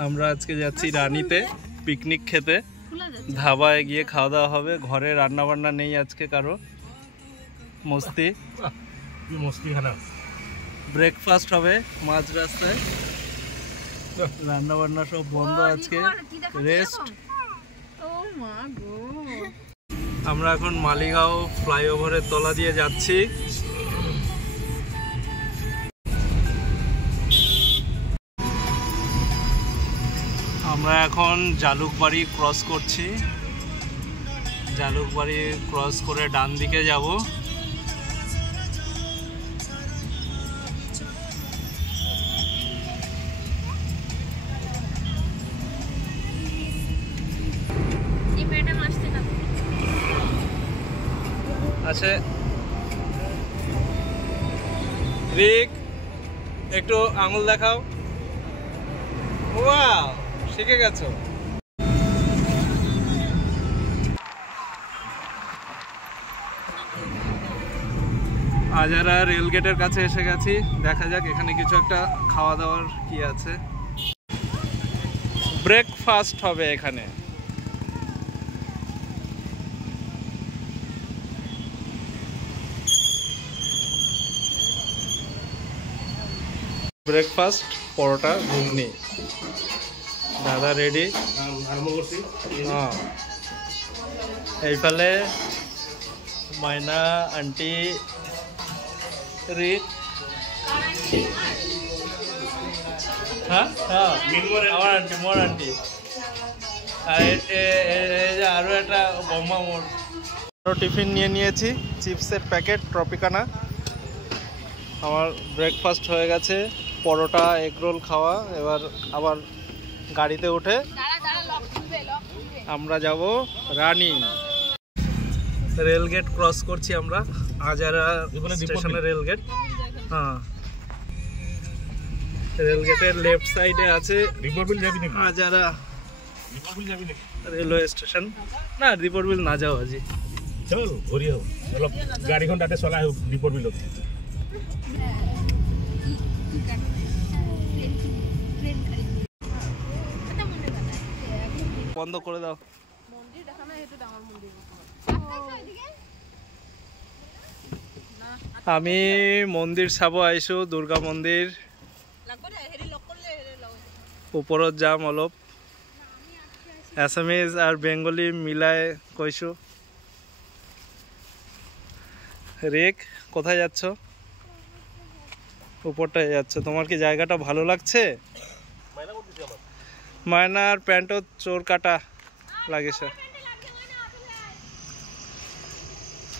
আমরা আজকে যাচ্ছি রানীতে পিকনিক খেতে। ধাবায় গিয়ে খাওয়া দাওয়া হবে। ঘরে রান্না বান্না নেই আজকে কারো। মস্তি ব্রেকফাস্ট হবে মাঝ রাস্তায়। রান্না বান্না সব বন্ধ আজকে, রেস্ট। আমরা এখন মালিগাঁও ফ্লাইওভারের তলা দিয়ে যাচ্ছি। আমরা এখন জালুকবাড়ি ক্রস করছি। জালুকবাড়ি ক্রস করে ডান দিকে যাব। আচ্ছা রিক, একটু আঙুল দেখাও। ওয়াও, শিখে গেছো। আজারা রেলগেটের কাছে এসে গেছি। দেখা যাক এখানে কিছু একটা খাওয়া দাওয়ার কি আছে। ব্রেকফাস্ট হবে এখানে। ব্রেকফাস্ট পরোটা ঘুগনি। দাদা রেডি। হ্যাঁ, এইফালে মাইনা আন্টি রিক। হ্যাঁ হ্যাঁ, আমার আন্টি, মোর আন্টি। আর আরও একটা বোম্বা মোড়। আরও টিফিন নিয়ে নিয়েছি, চিপসের প্যাকেট ট্রপিকানা। আমার ব্রেকফাস্ট হয়ে গেছে, পরোটা এগরোল খাওয়া। এবার আবার গাড়িতে উঠে আমরা যাব রানী। রেলগেট ক্রস করছি আমরা, আজারা স্টেশনের রেলগেট। হ্যাঁ, রেলগেটের লেফট সাইডে আছে আজারা রেলওয়ে স্টেশন। না, দীপর বিল না যাও আজি। গাড়ীখন তাতে চলাই দীপৰ বিলত। বন্ধ করে দাও। আমি মন্দির চাব আইছো, দুর্গা মন্দির। ওপৰত যাম অলপ। আসামিজ আর বেঙ্গলি মিলাই কইছো। রেক, কোথায় যাচ্ছ? উপরটায় যাচ্ছ। তোমার কি জায়গাটা ভালো লাগছে? মায়নার প্যান্টও চোর কাটা লাগেছে।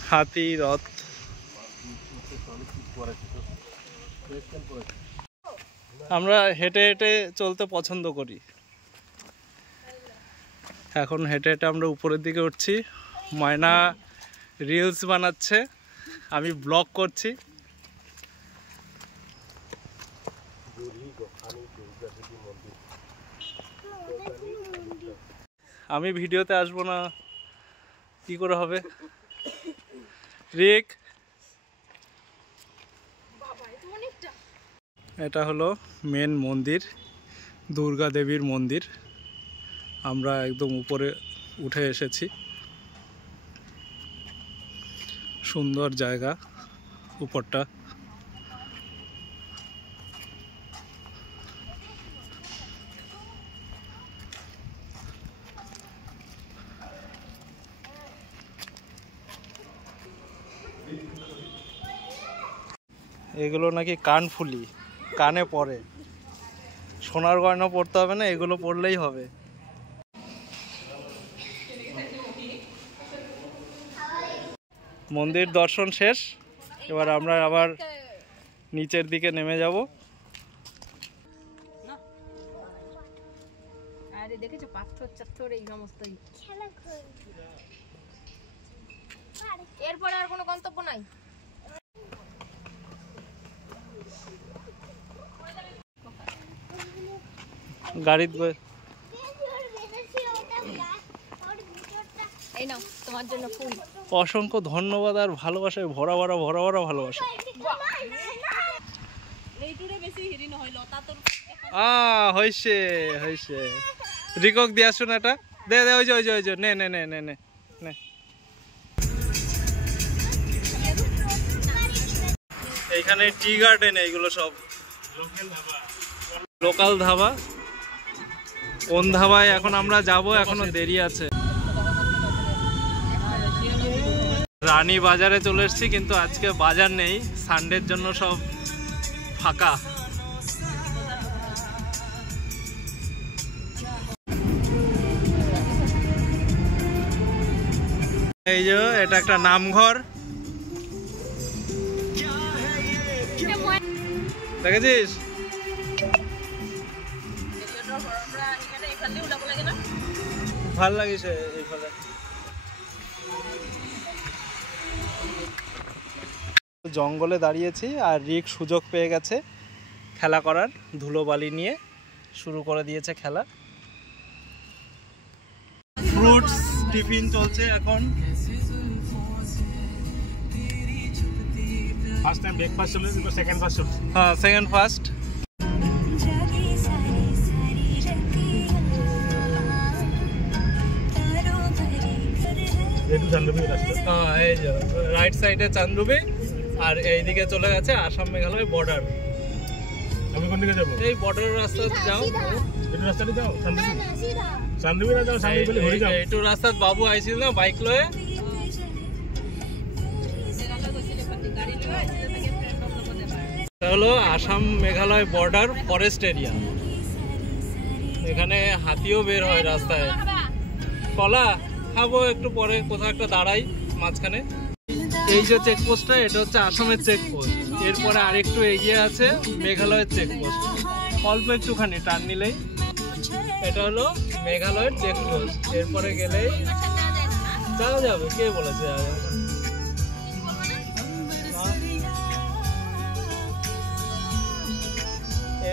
হাতি রথ। আমরা হেঁটে হেঁটে চলতে পছন্দ করি। এখন হেঁটে হেঁটে আমরা উপরের দিকে উঠছি। মায়না রিলস বানাচ্ছে, আমি ব্লগ করছি। আমি ভিডিওতে আসবো না, কি করে হবে? রিক, এটা হলো মেন মন্দির, দুর্গা দেবীর মন্দির। আমরা একদম উপরে উঠে এসেছি। সুন্দর জায়গা উপরটা। এগুলো নাকি কানফুলি, কানে পরে। সোনার গয়না পরতে হবে না, এগুলো পরলেই হবে। মন্দির দর্শন শেষ। এবার আমরা আবার নিচের দিকে নেমে যাব। এরপরে আর কোনো গন্তব্য নাই। গাড়িতে এই নাও তোমার জন্য ফুল। অসংখ্য ধন্যবাদ আর ভালোবাসায় ভরা ভরা ভরা ভরা ভালোবাসা। এইটুরে বেশি হেরি নহয় লতা তোর এখন হয়েছে হয়েছে। রিকক দিয়ে আসুন এটা, দে দে, ওই যে ওই যে ওই যে, নে নে নে নে নে নে। এইখানে টি গার্ডেন, এইগুলো সব লোকাল ধাবা। কোন ধাবায় এখন আমরা যাব, এখনো দেরি আছে। রানী বাজারে চলে এসেছি, কিন্তু আজকে বাজার নেই, সানডের জন্য সব ফাঁকা। এই যে এটা একটা নামঘর, দেখেছিস? ভাল লাগিছে এইফালে। জঙ্গলে দাঁড়িয়েছি আর রিক সুযোগ পেয়ে গেছে খেলা করার, ধুলোবালি নিয়ে শুরু করে দিয়েছে খেলা। ফ্রুটস টিফিন চলছে এখন। ফার্স্ট টাইম ব্রেকফাস্ট চলছে, সেকেন্ড ফার্স্ট চলছে। হ্যাঁ, সেকেন্ড ফার্স্ট। এই যে রাইট সাইডে চান্দুবি, আর এইদিকে চলে গেছে আসাম মেঘালয় বর্ডার। আমি কোন দিকে যাবো? এই বর্ডারের রাস্তা যাও, এই রাস্তাটা যাও, চান্দুবি না যাও, চান্দুবি বলে ঘুরে যাও। এইটু রাস্তাত বাবু আইছিল না বাইক লয়ে, হলো Assam Meghalaya border forest area. এখানে হাতিও বের হয় রাস্তায়। কলা খাবো একটু পরে, কোথাও একটা দাঁড়াই মাঝখানে। এই যে চেকপোস্টটা, এটা হচ্ছে আসামের চেকপোস্ট। এরপরে আরেকটু এগিয়ে আছে মেঘালয়ের চেকপোস্ট, অল্প একটুখানি টার্ন নিলেই এটা হলো মেঘালয়ের চেকপোস্ট। এরপরে গেলেই যাওয়া যাবে। কে বলেছে যাওয়া যাবে?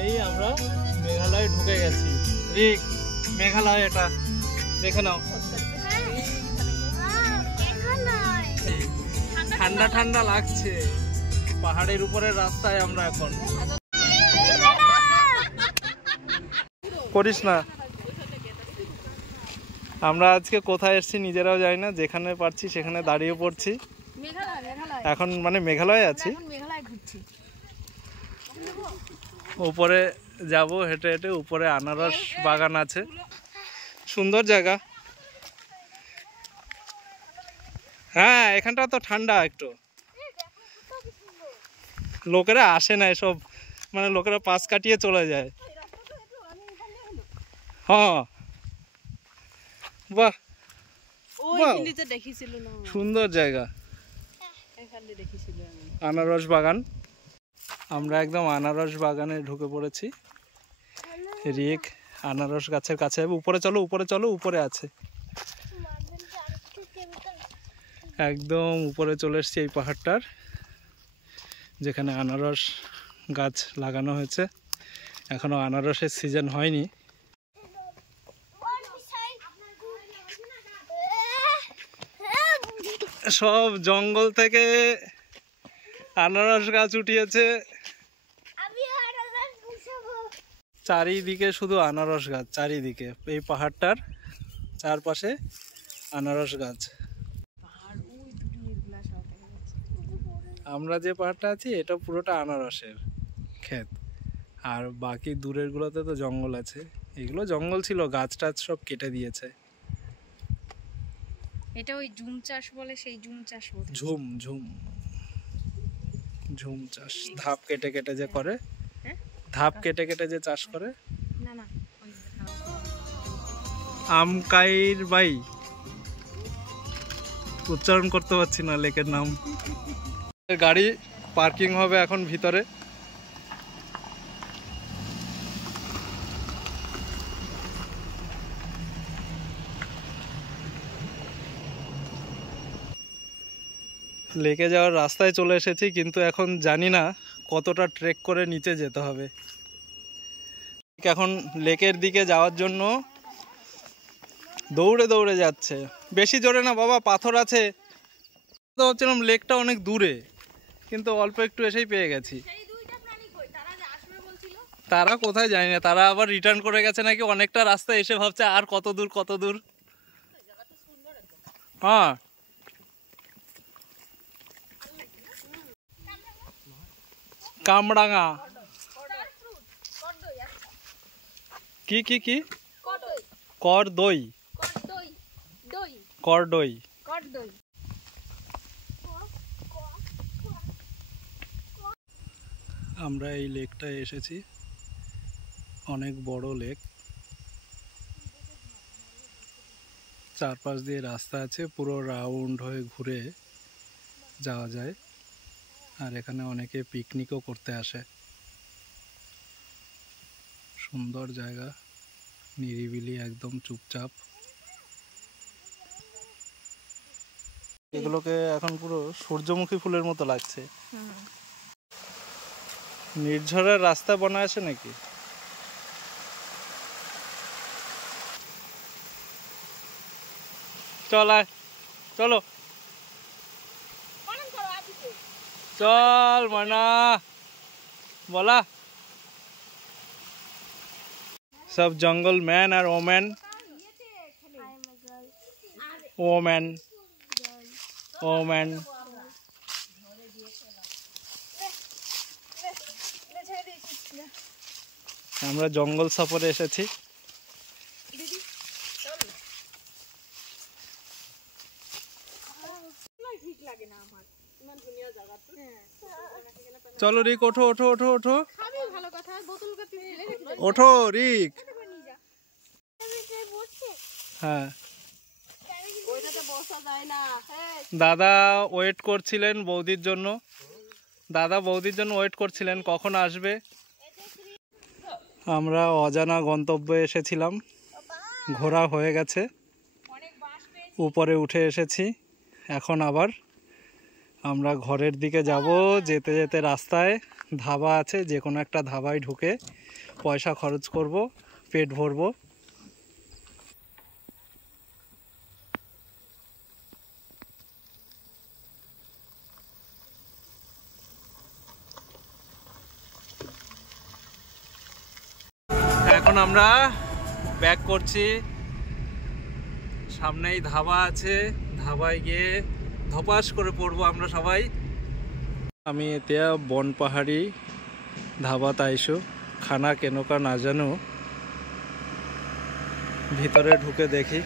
এই আমরা মেঘালয় ঢুকে গেছি। রিক, মেঘালয় এটা দেখে নাও। ঠান্ডা ঠান্ডা লাগছে, পাহাড়ের উপরের রাস্তায় আমরা এখন। করিস না। আমরা আজকে কোথায় এসেছি নিজেরাও জানি না, যেখানে পারছি সেখানে দাঁড়িয়ে পড়ছি। এখন মানে মেঘালয়ে আছি। উপরে যাব হেঁটে হেঁটে, উপরে আনারস বাগান আছে, সুন্দর জায়গা। হ্যাঁ, এখানটা তো ঠান্ডা একটু। লোকেরা আসে না এসব, মানে লোকেরা পাশ কাটিয়ে চলে যায়। হ্যাঁ, বাহ সুন্দর জায়গা, আনারস বাগান। আমরা একদম আনারস বাগানে ঢুকে পড়েছি। রিক আনারস গাছের কাছে। উপরে চলো, উপরে চলো, উপরে আছে, একদম উপরে চলে এসছি এই পাহাড়টার, যেখানে আনারস গাছ লাগানো হয়েছে। এখনো আনারসের সিজন হয়নি। সব জঙ্গল থেকে আনারস গাছ উঠিয়েছে, চারিদিকে শুধু আনারস গাছ, চারিদিকে এই পাহাড়টার চারপাশে আনারস গাছ। আমরা যে পাহাড়টা আছি এটা পুরোটা আনারসের ক্ষেত, আর বাকি দূরের গুলোতে তো জঙ্গল আছে। এগুলো জঙ্গল ছিল, গাছ টাছ সব কেটে দিয়েছে। এটা ওই ঝুম চাষ বলে, সেই ঝুম চাষ বলে। ঝুম ঝুম ঝুম চাষ, ধাপ কেটে কেটে যে করে, ধাপ কেটে কেটে যে চাষ করে। না না, আমকাইর বাই, উচ্চারণ করতে পারছি না লেকের নাম। গাড়ি পার্কিং হবে এখন ভিতরে। লেকে যাওয়ার রাস্তায় চলে এসেছি, কিন্তু এখন জানি না কতটা ট্রেক করে নিচে যেতে হবে। এখন লেকের দিকে যাওয়ার জন্য দৌড়ে দৌড়ে যাচ্ছে। বেশি জোরে না বাবা, পাথর আছে। তো ভাবছিলাম লেকটা অনেক দূরে, কিন্তু অল্প একটু এসেই পেয়ে গেছি। তারা কোথায় জানি না, তারা আবার রিটার্ন করে গেছে নাকি অনেকটা রাস্তা, এসে ভাবছে আর কত দূর। হ্যাঁ কামরাঙা কি করদই। আমরা এই লেকটায় এসেছি, অনেক বড় লেক, চারপাশ দিয়ে রাস্তা আছে, পুরো রাউন্ড হয়ে ঘুরে যাওয়া যায়। আর এখানে অনেকে পিকনিকও করতে আসে। সুন্দর জায়গা, নিরিবিলি, একদম চুপচাপ। এগুলোকে এখন পুরো সূর্যমুখী ফুলের মতো লাগছে। নির্ঝরের রাস্তা বানা আছে নাকি? চলো चल मना बोला सब जंगल मैन और वोमेन আমরা জঙ্গল সফরে এসেছি। चलो रिक ओठो ओठो ओठो ओठो ओठो रिक। हाँ दादा वेट करছিলেন বৌদির জন্য, ওয়েট করছিলেন কখন আসবে। আমরা অজানা গন্তব্যে এসেছিলাম, ঘোরা হয়ে গেছে, উপরে উঠে এসেছি। এখন আবার আমরা ঘরের দিকে যাব। যেতে যেতে রাস্তায় ধাবা আছে, যে কোনো একটা ধাবায় ঢুকে পয়সা খরচ করব, পেট ভরবো। এখন আমরা ব্যাক করছি, সামনেই ধাবা আছে, ধাবায় গিয়ে ধপাস করে পড়বো আমরা সবাই। আমি এতিয়া বনপাহাড়ি ধাবাত আইছো, খানা কেনেকুৱা নাজানো, ভিতরে ঢুকে দেখি।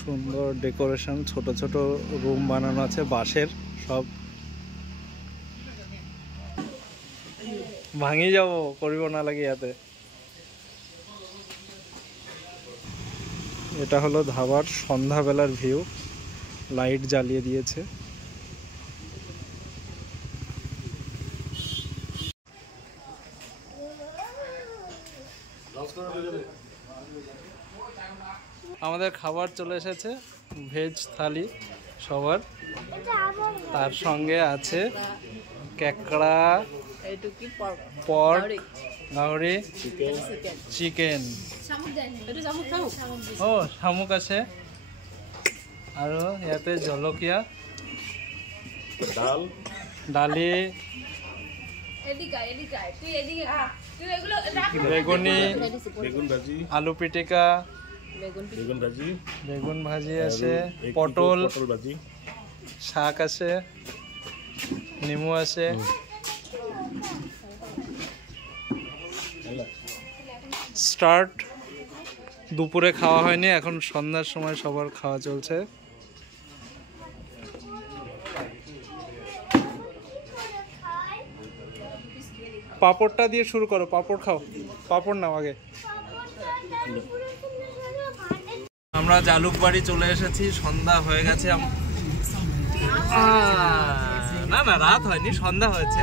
সুন্দর ডেকোরেশন, ছোট ছোট রুম বানানো আছে বাঁশের, সব ভাঙি যাব, করিব না লাগে ইয়াতে। এটা হলো ধাবার সন্ধ্যাবেলার ভিউ, লাইট জ্বালিয়ে দিয়েছে। আমাদের খাবার চলে এসেছে, ভেজ থালি সবার, তার সঙ্গে আছে কেকড়া, পর্ক, গাহৰি, চিকেন, ও শামুক আছে, আৰু ইয়াতে জলকীয়া, দালি, বেগুনি, আলু পিটিকা, বেগুন ভাজি আছে, পটল ভাজি, শাক আছে, নেমু আছে। স্টার্ট, দুপুরে খাওয়া হয়নি, এখন সন্ধ্যার সময় সবার খাওয়া চলছে। পাপড়টা দিয়ে শুরু করো, পাপড় খাও, পাপড় নাও আগে। আমরা জালুকবাড়ি চলে এসেছি, সন্ধ্যা হয়ে গেছে। না না রাত হয়নি, সন্ধ্যা হয়েছে।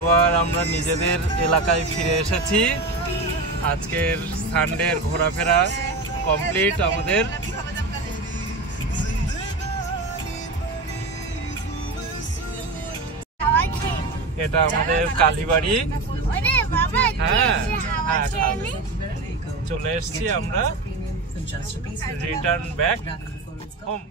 এবার আমরা নিজেদের এলাকায় ফিরে এসেছি। আজকের সানডের ঘোরাফেরা কমপ্লিট আমাদের। এটা আমাদের কালীবাড়ি। হ্যাঁ হ্যাঁ, চলে এসছি আমরা, রিটার্ন ব্যাক হোম।